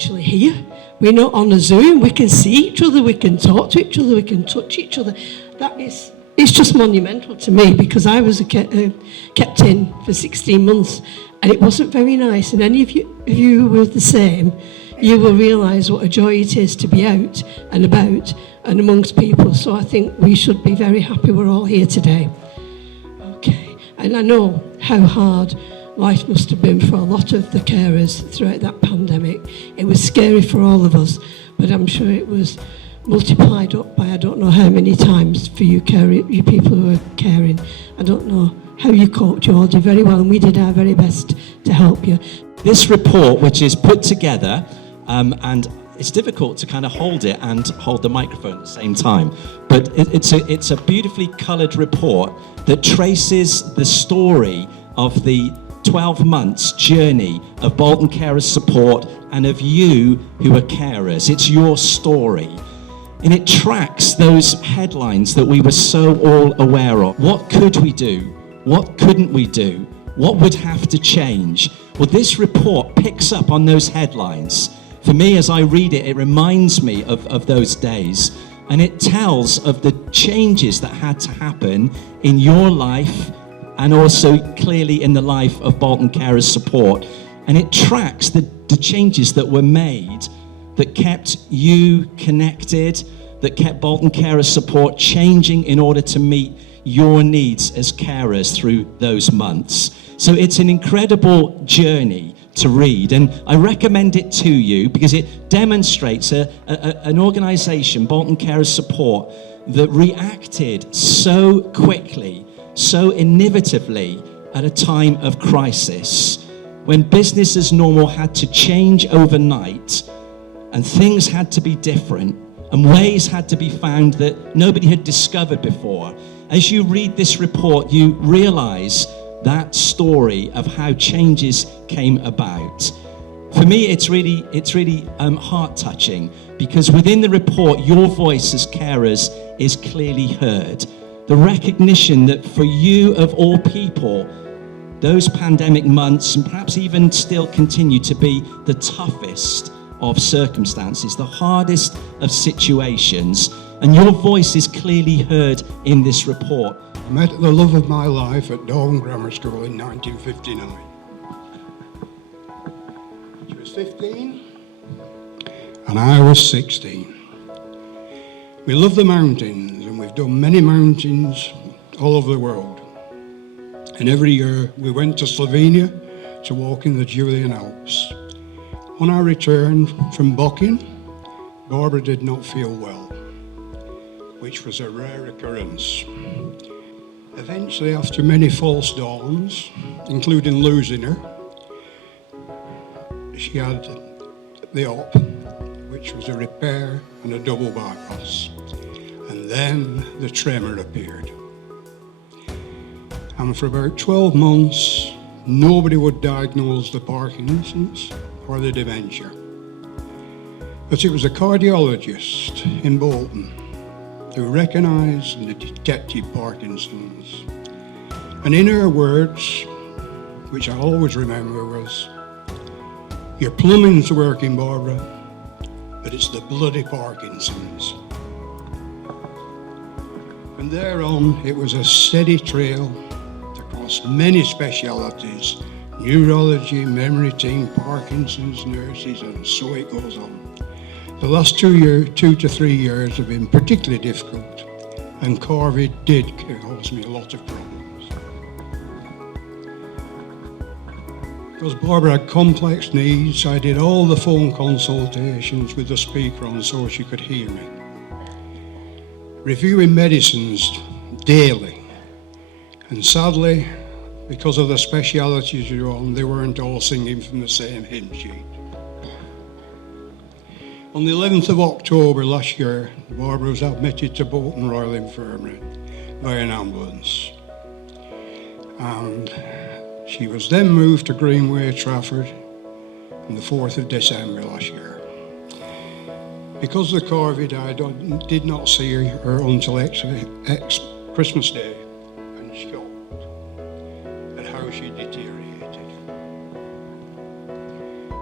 actually here. We're not on a Zoom. We can see each other. We can talk to each other. We can touch each other. It's just monumental to me, because I was kept in for 16 months and it wasn't very nice. And any of you were the same, you will realise what a joy it is to be out and about and amongst people. So I think we should be very happy we're all here today. Okay, and I know how hard life must have been for a lot of the carers throughout that pandemic. It was scary for all of us, but I'm sure it was multiplied up by I don't know how many times for you people who are caring. I don't know how you coped. You all did very well, and we did our very best to help you. This report, which is put together, and it's difficult to kind of hold it and hold the microphone at the same time, but it's a beautifully coloured report that traces the story of the 12 months journey of Bolton Carers Support and of you who are carers. It's your story. And it tracks those headlines that we were so all aware of. What could we do? What couldn't we do? What would have to change? Well, this report picks up on those headlines. For me, as I read it, it reminds me of those days. And it tells of the changes that had to happen in your life and also clearly in the life of Bolton Carers Support. And it tracks the changes that were made that kept you connected, that kept Bolton Carers Support changing in order to meet your needs as carers through those months. So it's an incredible journey to read, and I recommend it to you because it demonstrates an organisation, Bolton Carers Support, that reacted so quickly, so innovatively at a time of crisis, when business as normal had to change overnight and things had to be different and ways had to be found that nobody had discovered before. As you read this report, you realise that story of how changes came about. For me, it's really heart-touching, because within the report, your voice as carers is clearly heard. The recognition that for you, of all people, those pandemic months, and perhaps even still continue to be the toughest of circumstances, the hardest of situations, and your voice is clearly heard in this report. I met the love of my life at Dawn Grammar School in 1959. She was 15 and I was 16. We love the mountains, and we've done many mountains all over the world. And every year we went to Slovenia to walk in the Julian Alps. On our return from Bolton, Barbara did not feel well, which was a rare occurrence. Eventually, after many false dawns, including losing her, she had the op, which was a repair and a double bypass. And then the tremor appeared. And for about 12 months, nobody would diagnose the Parkinson's or the dementia. But it was a cardiologist in Bolton who recognised and detected Parkinson's. And in her words, which I always remember, was, "Your plumbing's working, Barbara, but it's the bloody Parkinson's." From there on, it was a steady trail across many specialities: neurology, memory team, Parkinson's, nurses, and so it goes on. The last 2 to 3 years have been particularly difficult, and COVID did cause me a lot of problems. Because Barbara had complex needs, I did all the phone consultations with the speaker on so she could hear me. Reviewing medicines daily, and sadly, because of the specialities you're on, they weren't all singing from the same hymn sheet. On the 11th of October last year, Barbara was admitted to Bolton Royal Infirmary by an ambulance. And she was then moved to Greenway, Trafford, on the 4th of December last year. Because of the COVID, I did not see her until Christmas Day, and shocked at how she deteriorated.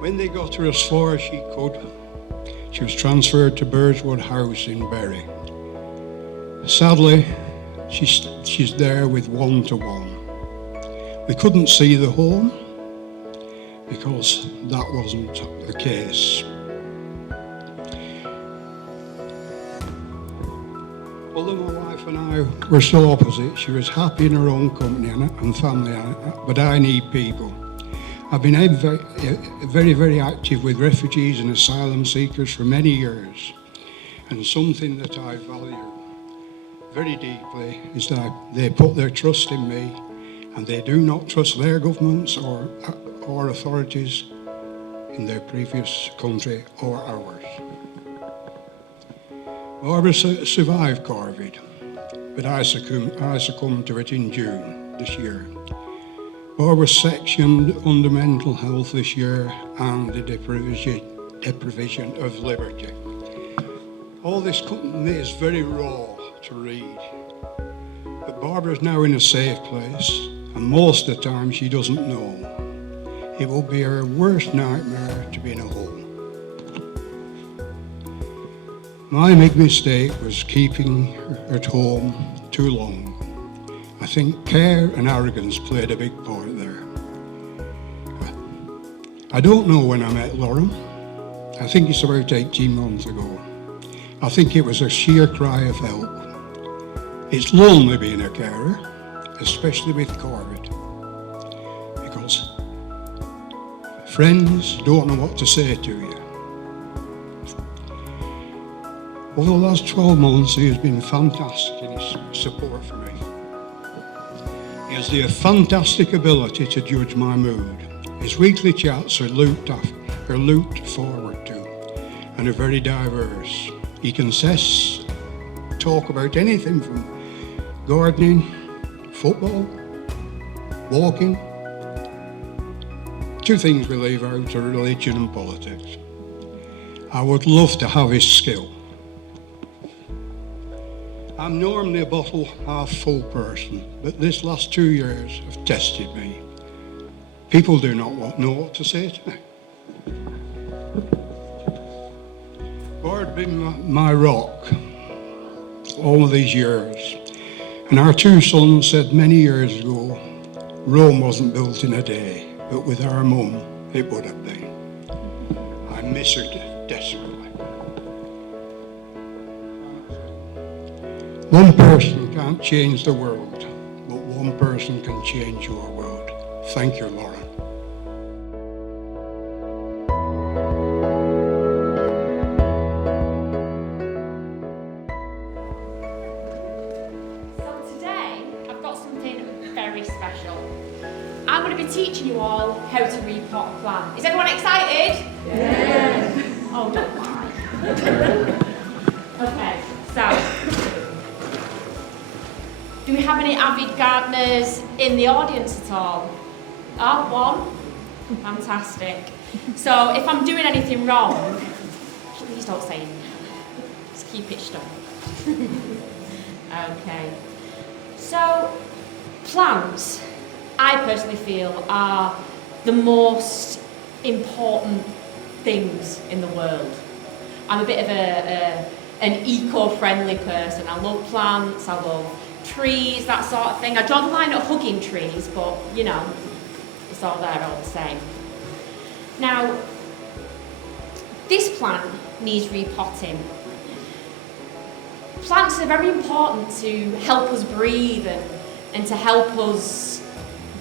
When they got her as far as she could, she was transferred to Birdswood House in Bury. Sadly, she's there with 1-to-1. We couldn't see the home because that wasn't the case. Although my wife and I were so opposite, she was happy in her own company and family, but I need people. I've been very, very active with refugees and asylum seekers for many years, and something that I value very deeply is that they put their trust in me, and they do not trust their governments or authorities in their previous country or ours. Barbara survived COVID, but I succumbed to it in June this year. Barbara was sectioned under mental health this year and the deprivation of liberty. All this is very raw to read, but Barbara is now in a safe place, and most of the time she doesn't know. It will be her worst nightmare to be in a home. My big mistake was keeping her at home too long. I think care and arrogance played a big part there. I don't know when I met Lauren. I think it's about 18 months ago. I think it was a sheer cry of help. It's lonely being a carer, especially with COVID, because friends don't know what to say to you. Over the last 12 months, he has been fantastic in his support for me. He has the fantastic ability to judge my mood. His weekly chats are looked forward to and are very diverse. He can talk about anything from gardening, football, walking. Two things we leave out are religion and politics. I would love to have his skill. I'm normally a bottle half full person, but this last 2 years have tested me. People do not know what to say to me. God had been my rock all of these years. And our two sons said many years ago, Rome wasn't built in a day, but with our mum, it would have been. I miss her desperately. One person can't change the world, but one person can change your world. Thank you, Lauren. So today, I've got something very special. I'm going to be teaching you all how to repot a plant. Is everyone excited? Yeah. Oh, don't lie. Okay, so do we have any avid gardeners in the audience at all? Oh, one? Fantastic. So if I'm doing anything wrong, please don't say anything. Just keep it stuck. Okay. So, plants, I personally feel, are the most important things in the world. I'm a bit of an eco-friendly person. I love plants, I love trees, that sort of thing. I draw the line at hugging trees, but you know, it's all there all the same. Now, this plant needs repotting. Plants are very important to help us breathe and to help us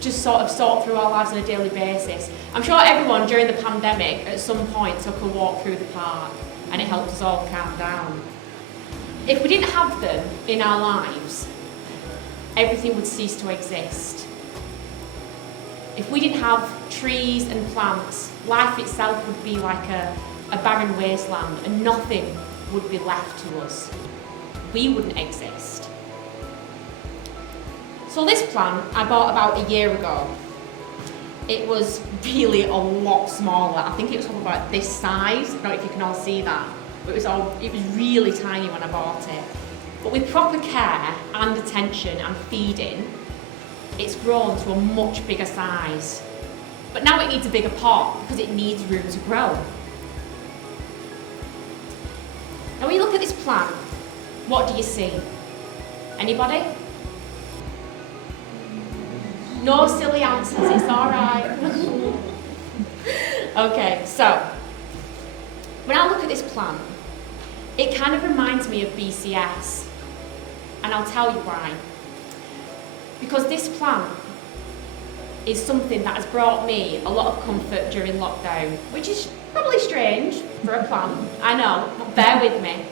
just sort of sort through our lives on a daily basis. I'm sure everyone during the pandemic at some point took a walk through the park and it helped us all calm down. If we didn't have them in our lives, everything would cease to exist. If we didn't have trees and plants, life itself would be like a barren wasteland and nothing would be left to us. We wouldn't exist. So this plant I bought about a year ago. It was really a lot smaller. I think it was probably about this size. I don't know if you can all see that. But it was really tiny when I bought it. But with proper care and attention and feeding, it's grown to a much bigger size. But now it needs a bigger pot because it needs room to grow. Now when you look at this plant, what do you see? Anybody? No silly answers, it's alright. Okay, so when I look at this plant, it kind of reminds me of BCS, and I'll tell you why. Because this plant is something that has brought me a lot of comfort during lockdown, which is probably strange for a plant, I know, but bear with me.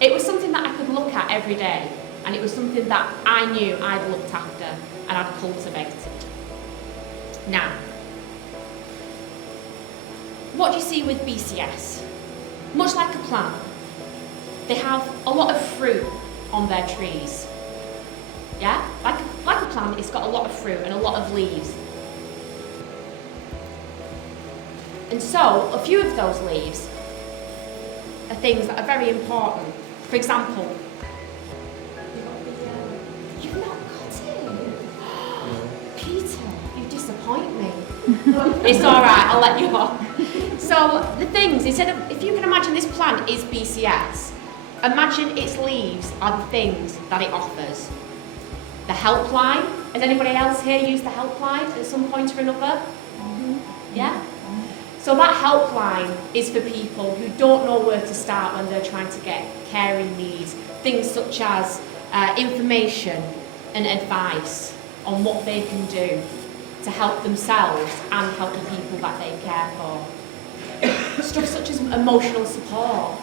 It was something that I could look at every day, and it was something that I knew I'd looked after and I'd cultivated. Now, what do you see with BCS? Much like a plant, they have a lot of fruit on their trees. Yeah? Like a plant, it's got a lot of fruit and a lot of leaves. And so, a few of those leaves are things that are very important. For example, you've not got it. Peter, you disappoint me. It's alright, I'll let you off. So, the things, if you can imagine this plant is BCS, imagine its leaves are the things that it offers. The helpline, has anybody else here used the helpline at some point or another? Yeah? So that helpline is for people who don't know where to start when they're trying to get caring needs. Things such as information and advice on what they can do to help themselves and help the people that they care for. Stuff such as emotional support.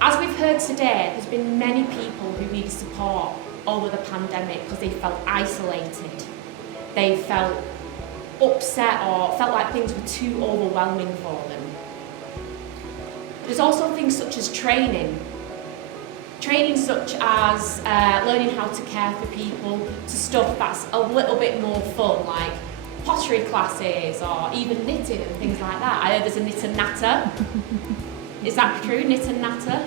As we've heard today, there's been many people who needed support over the pandemic because they felt isolated. They felt upset or felt like things were too overwhelming for them. There's also things such as training. Training such as learning how to care for people, to stuff that's a little bit more fun, like pottery classes or even knitting and things like that. I heard there's a knit and natter. Is that true, knit and natter?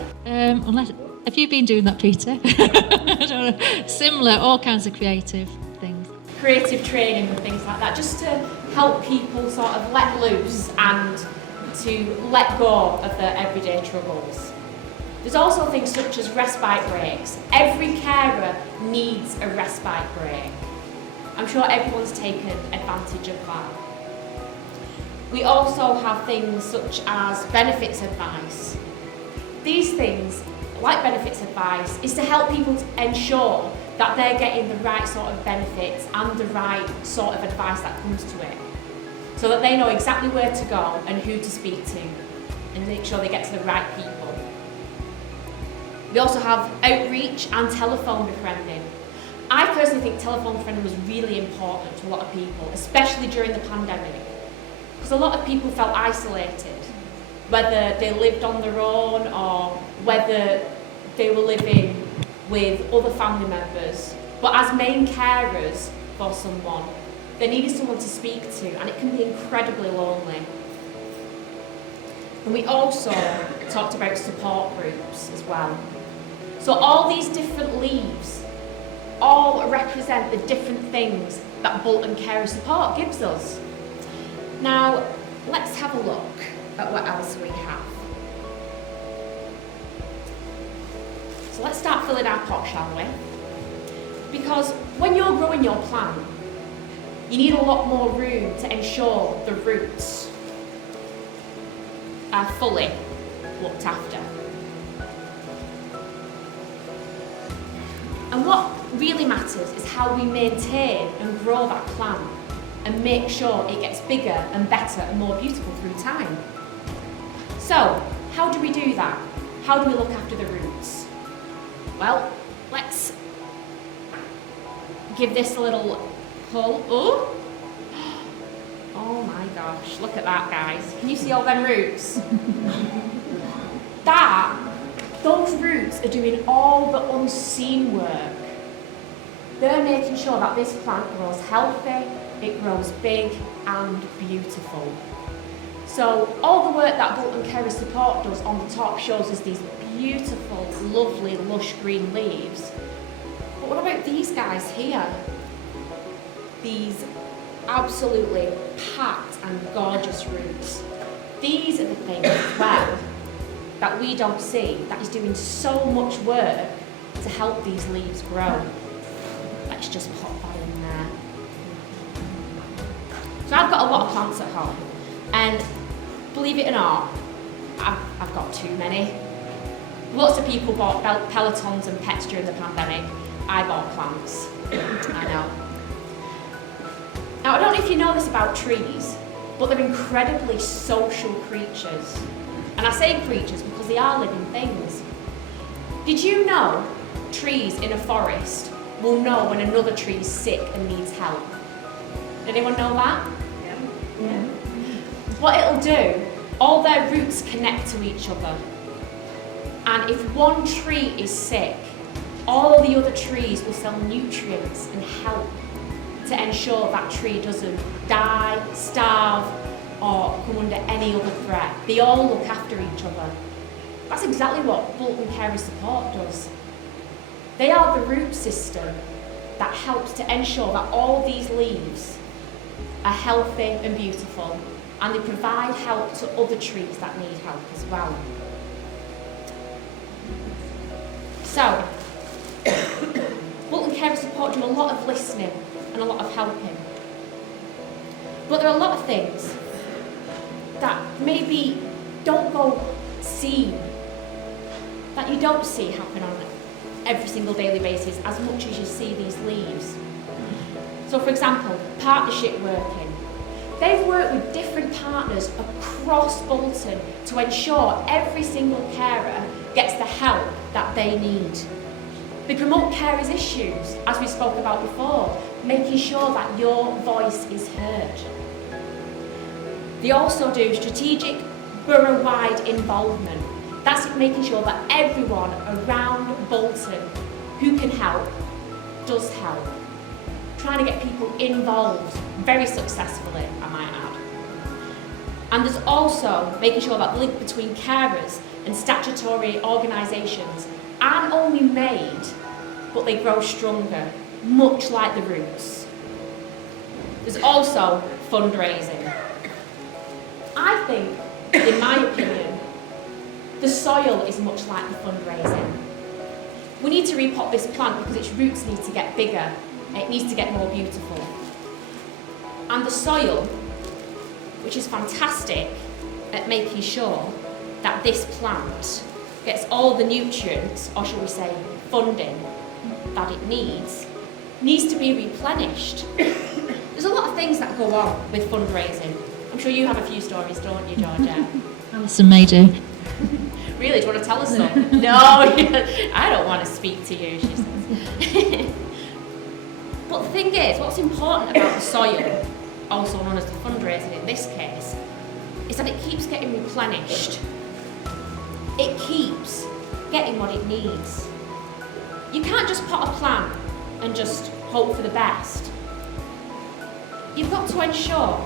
Have you been doing that, Peter? I don't know. Similar, all kinds of creative things. Creative training and things like that, just to help people sort of let loose and to let go of their everyday troubles. There's also things such as respite breaks. Every carer needs a respite break. I'm sure everyone's taken advantage of that. We also have things such as benefits advice. These things, like benefits advice, is to help people to ensure that they're getting the right sort of benefits and the right sort of advice that comes to it, so that they know exactly where to go and who to speak to and make sure they get to the right people. We also have outreach and telephone befriending. I personally think telephone befriending was really important to a lot of people, especially during the pandemic, because a lot of people felt isolated, whether they lived on their own or whether they were living with other family members. But as main carers for someone, they needed someone to speak to, and it can be incredibly lonely. And we also talked about support groups as well. So all these different leaves all represent the different things that Bolton Carer Support gives us. Now, let's have a look at what else we have. So let's start filling our pot, shall we? Because when you're growing your plant, you need a lot more room to ensure the roots are fully looked after. And what really matters is how we maintain and grow that plant and make sure it gets bigger and better and more beautiful through time. So, how do we do that? How do we look after the roots? Well, let's give this a little pull. Oh! Oh my gosh, look at that, guys. Can you see all them roots? Those roots are doing all the unseen work. They're making sure that this plant grows healthy, it grows big and beautiful. So all the work that Bolton Carer Support does on the top shows us these beautiful, lovely, lush green leaves. But what about these guys here? These absolutely packed and gorgeous roots. These are the things as well that we don't see, that is doing so much work to help these leaves grow. Let's just pop that in there. So I've got a lot of plants at home, and believe it or not, I've got too many. Lots of people bought pelotons and pets during the pandemic. I bought plants. I know. Now, I don't know if you know this about trees, but they're incredibly social creatures. And I say creatures because they are living things. Did you know trees in a forest will know when another tree is sick and needs help? Did anyone know that? Yeah. What it'll do, all their roots connect to each other. And if one tree is sick, all the other trees will sell nutrients and help to ensure that tree doesn't die, starve, or come under any other threat. They all look after each other. That's exactly what Bolton Carer Support does. They are the root system that helps to ensure that all these leaves are healthy and beautiful, and they provide help to other trees that need help as well. So, Bolton Carer Support do a lot of listening and a lot of helping. But there are a lot of things that maybe don't go seen, that you don't see happen on every single daily basis as much as you see these leaves. So for example, partnership working. They've worked with different partners across Bolton to ensure every single carer gets the help that they need. They promote carers' issues, as we spoke about before, making sure that your voice is heard. They also do strategic borough-wide involvement. That's it, making sure that everyone around Bolton who can help, does help. Trying to get people involved, very successfully, I might add. And there's also making sure that the link between carers and statutory organisations aren't only made, but they grow stronger, much like the roots. There's also fundraising. I think, in my opinion, the soil is much like the fundraising. We need to repot this plant because its roots need to get bigger. It needs to get more beautiful. And the soil, which is fantastic at making sure that this plant gets all the nutrients, or shall we say, funding, that it needs to be replenished. There's a lot of things that go on with fundraising. I'm sure you have a few stories, don't you, Georgia? Alison may do. Really, do you want to tell us some? No, I don't want to speak to you, she says. But the thing is, what's important about the soil, also known as the fundraising in this case, is that it keeps getting replenished. It keeps getting what it needs. You can't just pot a plant and just hope for the best. You've got to ensure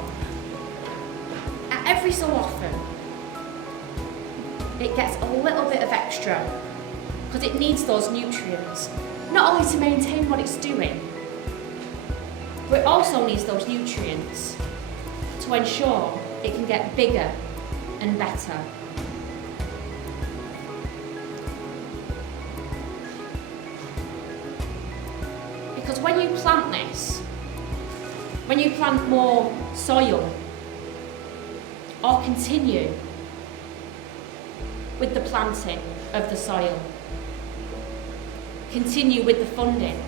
that every so often it gets a little bit of extra because it needs those nutrients, not only to maintain what it's doing, but it also needs those nutrients to ensure it can get bigger and better. Because when you plant this, when you plant more soil, or continue with the planting of the soil, continue with the funding,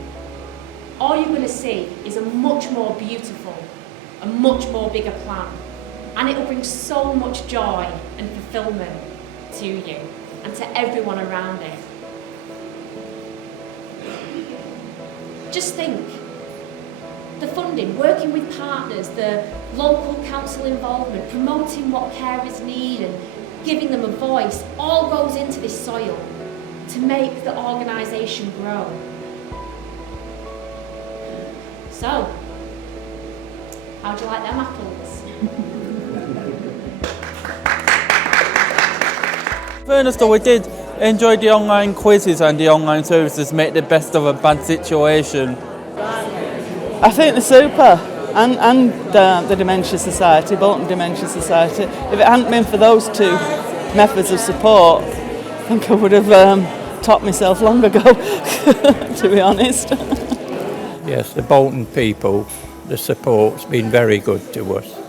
all you're going to see is a much more beautiful, a much more bigger plant. And it will bring so much joy and fulfillment to you and to everyone around it. Just think, the funding, working with partners, the local council involvement, promoting what carers need and giving them a voice, all goes into this soil to make the organisation grow. So, how'd you like them apples? Fairness though, we did enjoy the online quizzes and the online services make the best of a bad situation. I think they're super. and the Dementia Society, Bolton Dementia Society. If it hadn't been for those two methods of support, I think I would have taught myself long ago, to be honest. Yes, the Bolton people, the support's been very good to us.